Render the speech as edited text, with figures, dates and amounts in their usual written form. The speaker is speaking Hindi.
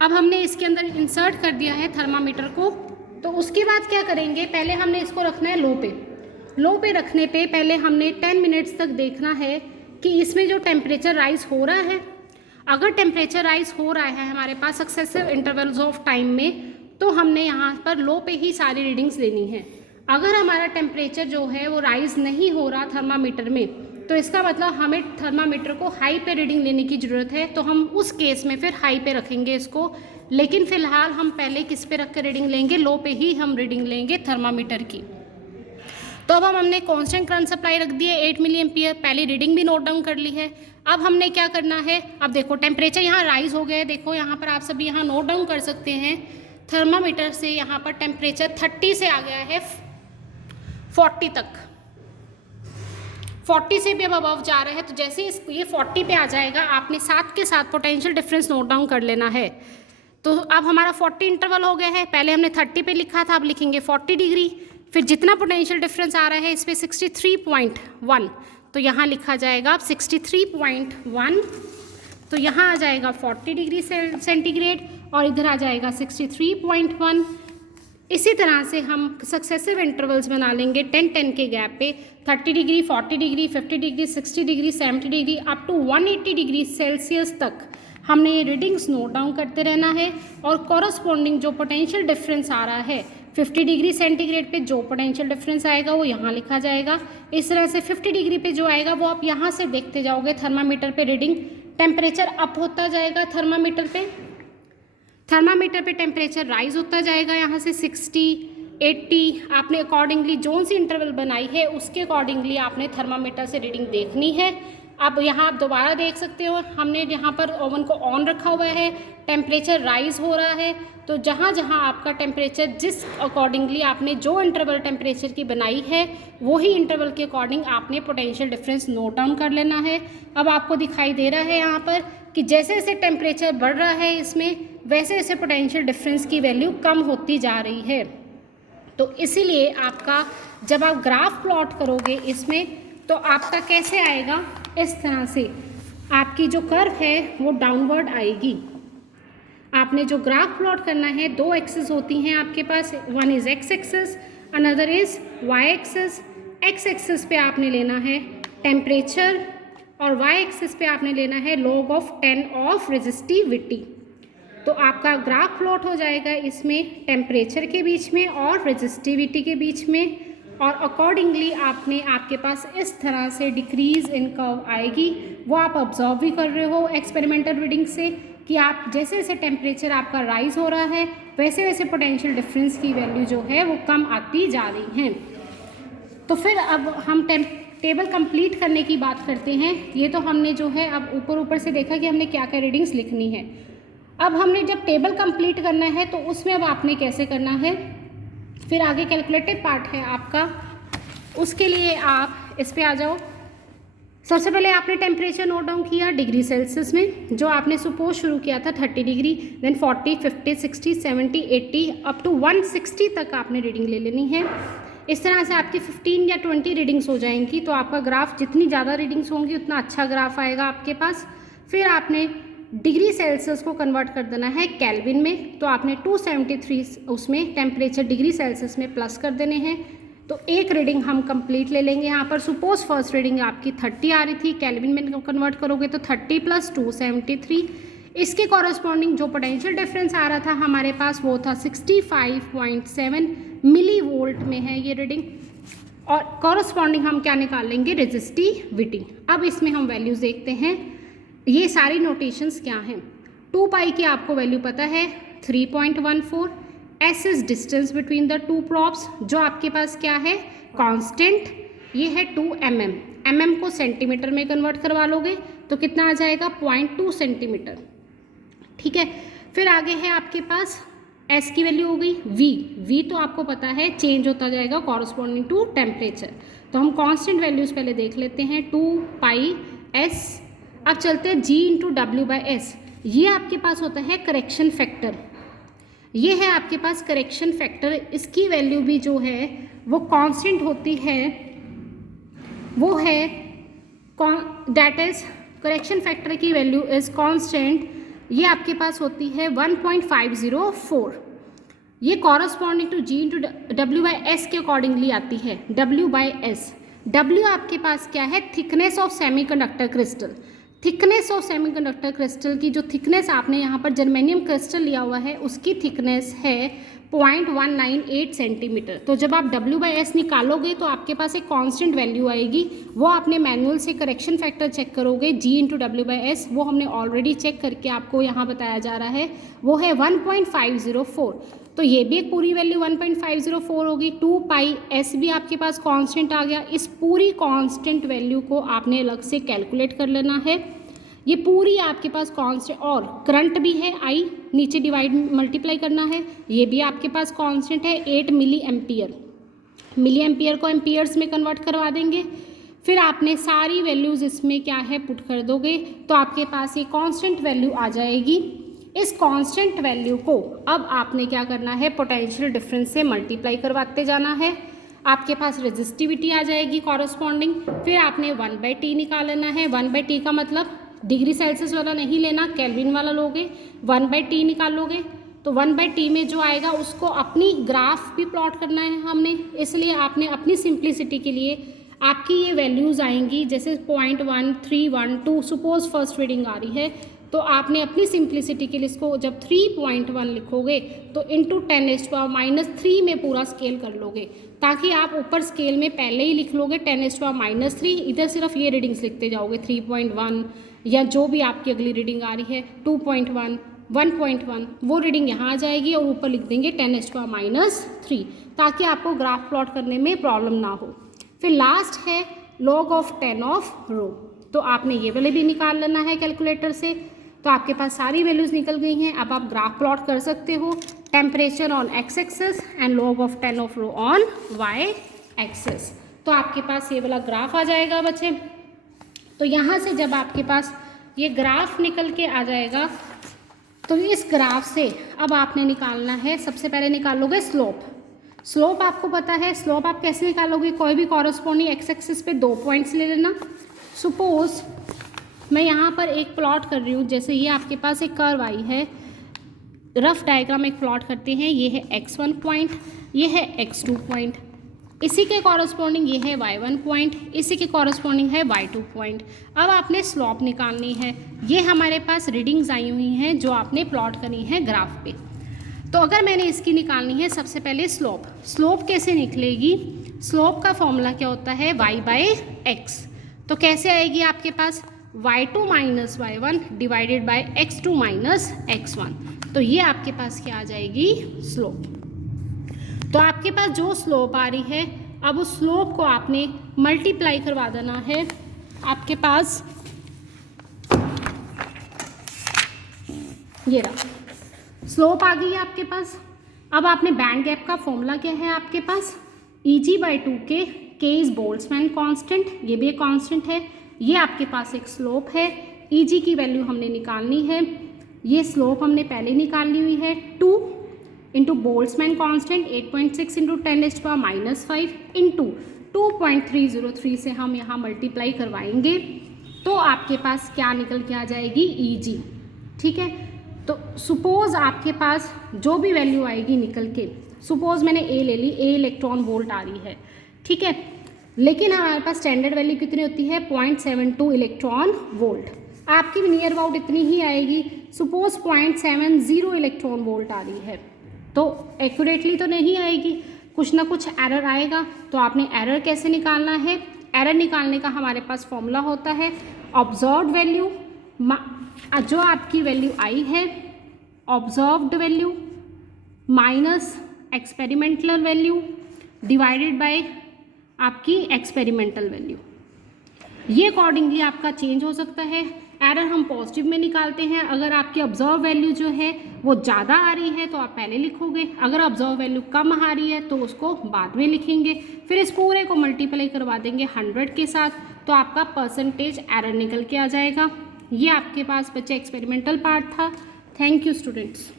अब हमने इसके अंदर इंसर्ट कर दिया है थर्मामीटर को। तो उसके बाद क्या करेंगे, पहले हमने इसको रखना है लो पे। लो पे रखने पे पहले हमने 10 मिनट्स तक देखना है कि इसमें जो टेम्परेचर राइज हो रहा है। अगर टेम्परेचर राइज हो रहा है हमारे पास सक्सेसिव इंटरवल्स ऑफ टाइम में, तो हमने यहाँ पर लो पे ही सारी रीडिंग्स लेनी है। अगर हमारा टेम्परेचर जो है वो राइज नहीं हो रहा थर्मामीटर में, तो इसका मतलब हमें थर्मामीटर को हाई पे रीडिंग लेने की ज़रूरत है। तो हम उस केस में फिर हाई पे रखेंगे इसको, लेकिन फ़िलहाल हम पहले किस पे रख कर रीडिंग लेंगे, लो पे ही हम रीडिंग लेंगे थर्मामीटर की। तो अब हमने कांस्टेंट करंट सप्लाई रख दी है 8 मिली एम्पियर, पहली रीडिंग भी नोट डाउन कर ली है। अब हमने क्या करना है, अब देखो टेम्परेचर यहाँ राइज हो गया है। देखो यहाँ पर आप सभी यहाँ नोट डाउन कर सकते हैं, थर्मामीटर से यहाँ पर टेम्परेचर 30 से आ गया है 40 तक। 40 से भी अब अबव जा रहा है। तो जैसे ये 40 पे आ जाएगा, आपने साथ के साथ पोटेंशियल डिफरेंस नोट डाउन कर लेना है। तो अब हमारा 40 इंटरवल हो गया है, पहले हमने 30 पे लिखा था, अब लिखेंगे 40 डिग्री। फिर जितना पोटेंशियल डिफरेंस आ रहा है इस पर 63.1, तो यहाँ लिखा जाएगा अब 63.1। तो यहाँ आ जाएगा 40 डिग्री सेंटीग्रेड और इधर आ जाएगा 63.1। इसी तरह से हम सक्सेसिव इंटरवल्स बना लेंगे 10-10 के गैप पे, 30 degree, 40 degree, 50 degree, 60 degree, 70 degree, up to 180 degree Celsius तक हमने ये रीडिंग्स नोट डाउन करते रहना है। और कॉरस्पॉन्डिंग जो पोटेंशियल डिफरेंस आ रहा है 50 डिग्री सेंटीग्रेड पे जो पोटेंशियल डिफरेंस आएगा वो यहाँ लिखा जाएगा। इस तरह से 50 डिग्री पे जो आएगा वो आप यहाँ से देखते जाओगे थर्मामीटर पे रीडिंग, टेम्परेचर अप होता जाएगा थर्मामीटर पे टेम्परेचर राइज होता जाएगा यहाँ से 60, 80। आपने अकॉर्डिंगली जो सी इंटरवल बनाई है उसके अकॉर्डिंगली आपने थर्मामीटर से रीडिंग देखनी है। अब यहाँ आप दोबारा देख सकते हो, हमने यहाँ पर ओवन को ऑन रखा हुआ है, टेम्परेचर राइज हो रहा है। तो जहाँ जहाँ आपका टेम्परेचर जिस अकॉर्डिंगली आपने जो इंटरवल टेम्परेचर की बनाई है वही इंटरवल के अकॉर्डिंग आपने पोटेंशियल डिफरेंस नोट डाउन कर लेना है। अब आपको दिखाई दे रहा है यहाँ पर कि जैसे जैसे टेम्परेचर बढ़ रहा है इसमें, वैसे वैसे पोटेंशियल डिफरेंस की वैल्यू कम होती जा रही है। तो इसीलिए आपका जब आप ग्राफ प्लॉट करोगे इसमें, तो आपका कैसे आएगा, इस तरह से आपकी जो कर्व है वो डाउनवर्ड आएगी। आपने जो ग्राफ प्लॉट करना है, दो एक्सिस होती हैं आपके पास, one is X axis, another is Y axis. X axis पे आपने लेना है टेम्परेचर और वाई एक्सिस पे आपने लेना है log of 10 ऑफ रेजिस्टिविटी। तो आपका ग्राफ प्लॉट हो जाएगा इसमें टेम्परेचर के बीच में और रेजिस्टिविटी के बीच में, और अकॉर्डिंगली आपके पास इस तरह से डिक्रीज इन कर्व आएगी। वो आप ऑब्जर्व भी कर रहे हो एक्सपेरिमेंटल रीडिंग से कि आप जैसे जैसे टेम्परेचर आपका राइज हो रहा है वैसे वैसे पोटेंशियल डिफरेंस की वैल्यू जो है वो कम आती जा रही हैं। तो फिर अब हम टेबल कंप्लीट करने की बात करते हैं। ये तो हमने जो है अब ऊपर से देखा कि हमने क्या क्या रीडिंग्स लिखनी है। अब हमने जब टेबल कंप्लीट करना है तो उसमें अब आपने कैसे करना है, फिर आगे कैलकुलेटेड पार्ट है आपका, उसके लिए आप इस पे आ जाओ। सबसे पहले आपने टेम्परेचर नोट डाउन किया डिग्री सेल्सियस में, जो आपने सपोज शुरू किया था 30 डिग्री, देन 40, 50, 60, 70, 80 अप टू 160 तक आपने रीडिंग ले लेनी है। इस तरह से आपकी 15 या 20 रीडिंग्स हो जाएंगी। तो आपका ग्राफ जितनी ज़्यादा रीडिंग्स होंगी उतना अच्छा ग्राफ आएगा आपके पास। फिर आपने डिग्री सेल्सियस को कन्वर्ट कर देना है केल्विन में, तो आपने 273 उसमें टेम्परेचर डिग्री सेल्सियस में प्लस कर देने हैं। तो एक रीडिंग हम कंप्लीट ले लेंगे यहाँ पर। सपोज फर्स्ट रीडिंग आपकी 30 आ रही थी, केल्विन में कन्वर्ट करोगे तो 30 + 273। इसके कॉरस्पॉन्डिंग जो पोटेंशियल डिफरेंस आ रहा था हमारे पास वो था 65.7 मिली वोल्ट में है ये रीडिंग। और कॉरस्पॉन्डिंग हम क्या निकाल लेंगे, रेजिस्टिविटी। अब इसमें हम वैल्यूज़ देखते हैं, ये सारी नोटेशंस क्या हैं। 2 पाई की आपको वैल्यू पता है 3.14। S is distance between the two props, जो आपके पास क्या है कांस्टेंट, ये है 2 mm। mm को सेंटीमीटर में कन्वर्ट करवा लोगे तो कितना आ जाएगा 0.2 सेंटीमीटर। ठीक है, फिर आगे है आपके पास एस की वैल्यू हो गई वी तो आपको पता है चेंज होता जाएगा कॉरस्पॉन्डिंग टू टेम्परेचर। तो हम कांस्टेंट वैल्यूज़ पहले देख लेते हैं 2 पाई एस। अब चलते हैं जी इंटू W/S। ये आपके पास होता है करेक्शन फैक्टर, ये है आपके पास करेक्शन फैक्टर। इसकी वैल्यू भी जो है वो कांस्टेंट होती है, वो है दैट इज करेक्शन फैक्टर की वैल्यू इज कांस्टेंट ये आपके पास होती है 1.504। ये corresponding to G into W by S के अकॉर्डिंगली आती है, डब्ल्यू बाई एस। डब्ल्यू आपके पास क्या है, thickness of semiconductor crystal. Thickness of semiconductor crystal की जो थिकनेस आपने यहाँ पर जर्मेनियम क्रिस्टल लिया हुआ है उसकी थिकनेस है 0.198 सेंटीमीटर। तो जब आप डब्ल्यू बाई एस निकालोगे तो आपके पास एक कांस्टेंट वैल्यू आएगी, वो आपने मैनुअल से करेक्शन फैक्टर चेक करोगे, जी इंटू डब्ल्यू बाई एस, वो हमने ऑलरेडी चेक करके आपको यहाँ बताया जा रहा है, वो है 1.504। तो ये भी एक पूरी वैल्यू 1.504 होगी। 2 पाई एस भी आपके पास कांस्टेंट आ गया। इस पूरी कांस्टेंट वैल्यू को आपने अलग से कैलकुलेट कर लेना है। ये पूरी आपके पास कांस्टेंट, और करंट भी है आई, नीचे डिवाइड मल्टीप्लाई करना है, ये भी आपके पास कांस्टेंट है 8 मिली एम्पियर। मिली एम्पियर को एम्पियर्स में कन्वर्ट करवा देंगे, फिर आपने सारी वैल्यूज़ इसमें क्या है पुट कर दोगे तो आपके पास ये कांस्टेंट वैल्यू आ जाएगी। इस कांस्टेंट वैल्यू को अब आपने क्या करना है, पोटेंशियल डिफरेंस से मल्टीप्लाई करवाते जाना है। आपके पास रेजिस्टिविटी आ जाएगी कॉरस्पॉन्डिंग, फिर आपने 1/T निकाल लेना है। 1/T का मतलब डिग्री सेल्सियस वाला नहीं लेना, केल्विन वाला लोगे। 1/T निकालोगे तो 1/T में जो आएगा उसको अपनी ग्राफ भी प्लॉट करना है हमने, इसलिए आपने अपनी सिंप्लिसिटी के लिए आपकी ये वैल्यूज़ आएंगी, जैसे 0.1312 सपोज फर्स्ट रीडिंग आ रही है, तो आपने अपनी सिंप्लिसिटी के लिए इसको जब 3.1 लिखोगे तो इंटू 10⁻³ में पूरा स्केल कर लोगे, ताकि आप ऊपर स्केल में पहले ही लिख लोगे 10⁻³, इधर सिर्फ ये रीडिंग्स लिखते जाओगे 3.1 या जो भी आपकी अगली रीडिंग आ रही है 2.1, 1.1, वो रीडिंग यहाँ आ जाएगी और ऊपर लिख देंगे 10⁻³ ताकि आपको ग्राफ प्लॉट करने में प्रॉब्लम ना हो। फिर लास्ट है log ऑफ 10 ऑफ रो, तो आपने ये वाले भी निकाल लेना है कैलकुलेटर से। तो आपके पास सारी वैल्यूज़ निकल गई हैं। अब आप ग्राफ प्लॉट कर सकते हो, temperature on x axis and log of 10 of row on y axis. तो आपके पास ये वाला ग्राफ आ जाएगा बच्चे। तो यहाँ से जब आपके पास ये ग्राफ निकल के आ जाएगा तो इस ग्राफ से अब आपने निकालना है, सबसे पहले निकालोगे स्लोप। स्लोप आपको पता है, स्लोप आप कैसे निकालोगे, कोई भी कॉरस्पॉन्डिंग एक्स एक्सिस पे 2 पॉइंट्स ले लेना। सपोज मैं यहाँ पर एक प्लॉट कर रही हूँ, जैसे ये आपके पास एक कर्व आई है, रफ डायग्राम एक प्लॉट करते हैं, ये है x1 पॉइंट, ये है x2 पॉइंट, इसी के कॉरस्पॉन्डिंग ये है y1 पॉइंट, इसी के कॉरस्पॉन्डिंग है y2 पॉइंट। अब आपने स्लोप निकालनी है। ये हमारे पास रीडिंग्स आई हुई हैं जो आपने प्लॉट करनी है ग्राफ पे। तो अगर मैंने इसकी निकालनी है, सबसे पहले स्लोप। स्लोप कैसे निकलेगी, स्लोप का फॉर्मूला क्या होता है, y/x। तो कैसे आएगी आपके पास, y2 minus y1 divided by x2 minus x1। तो ये आपके पास क्या आ जाएगी, स्लोप। तो आपके पास जो स्लोप आ रही है, अब उस स्लोप को आपने मल्टीप्लाई करवा देना है। आपके पास ये रहा, स्लोप आ गई है आपके पास। अब आपने बैंड गैप का फॉर्मूला क्या है आपके पास, Eg/2k, k is Boltzmann constant, ये भी एक कांस्टेंट है। ये आपके पास एक स्लोप है, Eg की वैल्यू हमने निकालनी है, ये स्लोप हमने पहले निकाल ली हुई है। 2 into Boltzmann constant 8.6 into 10⁻⁻5 into 2.303 से हम यहाँ मल्टीप्लाई करवाएंगे तो आपके पास क्या निकल के आ जाएगी, Eg। ठीक है, तो सपोज़ आपके पास जो भी वैल्यू आएगी निकल के, सपोज़ मैंने A ले ली, A इलेक्ट्रॉन वोल्ट आ रही है, ठीक है, लेकिन हमारे पास स्टैंडर्ड वैल्यू कितनी होती है, 0.72 इलेक्ट्रॉन वोल्ट। आपकी भी नियर अबाउट इतनी ही आएगी। सपोज़ 0.70 इलेक्ट्रॉन वोल्ट आ रही है, तो एक्यूरेटली तो नहीं आएगी, कुछ ना कुछ एरर आएगा। तो आपने एरर कैसे निकालना है, एरर निकालने का हमारे पास फॉर्मूला होता है ऑब्जर्व्ड वैल्यू, जो आपकी वैल्यू आई है observed value minus experimental value divided by आपकी एक्सपेरिमेंटल वैल्यू। ये अकॉर्डिंगली आपका चेंज हो सकता है। एरर हम पॉजिटिव में निकालते हैं, अगर आपकी ऑब्जर्व वैल्यू जो है वो ज़्यादा आ रही है तो आप पहले लिखोगे, अगर ऑब्जर्व वैल्यू कम आ रही है तो उसको बाद में लिखेंगे। फिर इस पूरे को मल्टीप्लाई करवा देंगे 100 के साथ, तो आपका परसेंटेज एरर निकल के आ जाएगा। ये आपके पास बच्चे एक्सपेरिमेंटल पार्ट था। Thank you students.